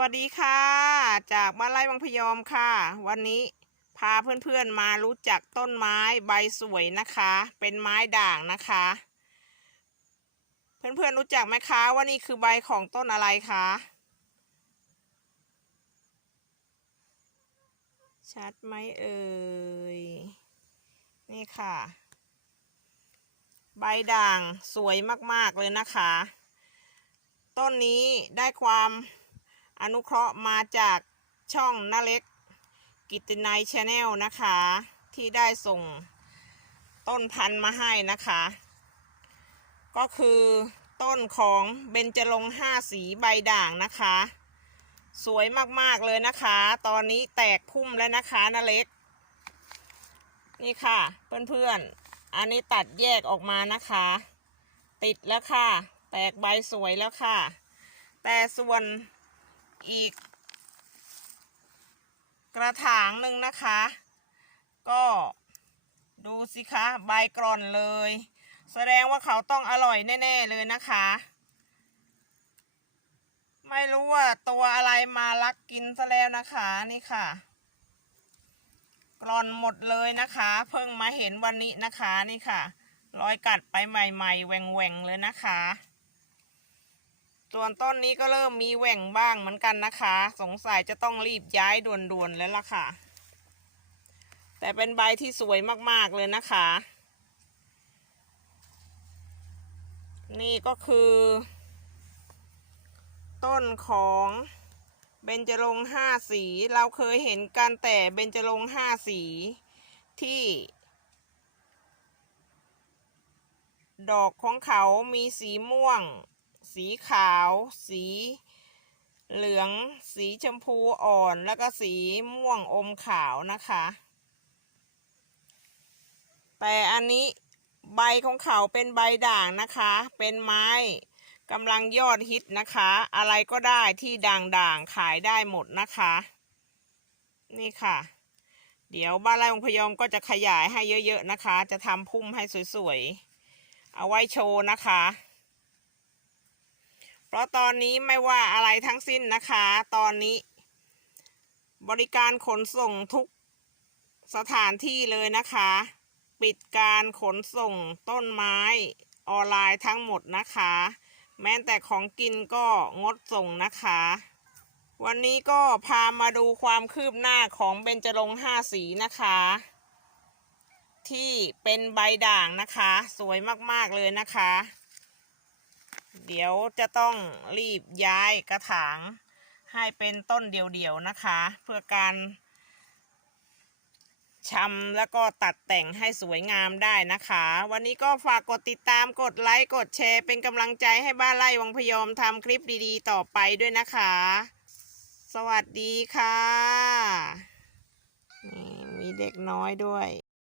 วัสดีค่ะ จากบ้านไร่วังพยอมค่ะ วันนี้พาเพื่อนๆมารู้จักต้นไม้ใบสวยนะคะ เป็นไม้ด่างนะคะ เพื่อนๆรู้จักไหมคะว่านี่คือใบของต้นอะไรคะชัดไหมเอ่ยนี่ค่ะ ใบด่างสวยมากๆเลยนะคะ ต้นนี้ได้ความ อนุเคราะห์มาจากช่องนาเล็กกิตินายชาแนลนะคะ ที่ได้ส่งต้นพันธุ์มาให้นะคะ ก็คือต้นของเบญจรงห้าสีใบด่างนะคะ สวยมากๆเลยนะคะ ตอนนี้แตกพุ่มแล้วนะคะนาเล็ก นี่ค่ะเพื่อนๆ อันนี้ตัดแยกออกมานะคะ ติดแล้วค่ะ แตกใบสวยแล้วค่ะ แต่ส่วน อีก กระถางหนึ่งนะคะ ก็ดูสิคะใบกร่อนเลย แสดงว่าเขาต้องอร่อยแน่ ๆ เลยนะคะ ไม่รู้ว่าตัวอะไรมาลักกินซะแล้วนะคะนี่ค่ะกร่อนหมดเลยนะคะ เพิ่งมาเห็นวันนี้นะคะนี่ค่ะ รอยกัดไปใหม่ๆแหว่งๆเลยนะคะ ส่วนต้นนี้ก็เริ่มมีแหว่งบ้างเหมือนกันนะคะ สงสัยจะต้องรีบย้ายด่วนๆแล้วล่ะค่ะ แต่เป็นใบที่สวยมากๆเลยนะคะ นี่ก็คือ ต้นของเบญจรงค์ห้าสี เราเคยเห็นกันแต่เบญจรงค์ห้าสีที่ ดอกของเขามีสีม่วง สีขาว สีเหลือง สีชมพูอ่อน แล้วก็สีม่วงอมขาวนะคะ แต่อันนี้ใบของเขาเป็นใบด่างนะคะ เป็นไม้กำลังยอดฮิตนะคะ อะไรก็ได้ที่ด่างๆขายได้หมดนะคะ นี่ค่ะ เดี๋ยวบ้านไร่องพยอมก็จะขยายให้เยอะๆนะคะ จะทำพุ่มให้สวยๆ เอาไว้โชว์นะคะ ราะตอนนี้ไม่ว่าอะไรทั้งสิ้นนะคะ ตอนนี้ บริการขนส่งทุกสถานที่เลยนะคะ ปิดการขนส่งต้นไม้ออนไลน์ทั้งหมดนะคะ แม้แต่ของกินก็งดส่งนะคะ วันนี้ก็พามาดูความคืบหน้าของเบญจรงค์ห้าสีนะคะ ที่เป็นใบด่างนะคะ สวยมากๆเลยนะคะ เดี๋ยวจะต้องรีบย้ายกระถางให้เป็นต้นเดี่ยวๆนะคะ เพื่อการชำแล้วก็ตัดแต่งให้สวยงามได้นะคะ วันนี้ก็ฝากกดติดตามกดไลค์กดแชร์เป็นกำลังใจให้บ้านไร่วังพยอมทำคลิปดีๆ ต่อไปด้วยนะคะ สวัสดีค่ะนี่มีเด็กน้อยด้วย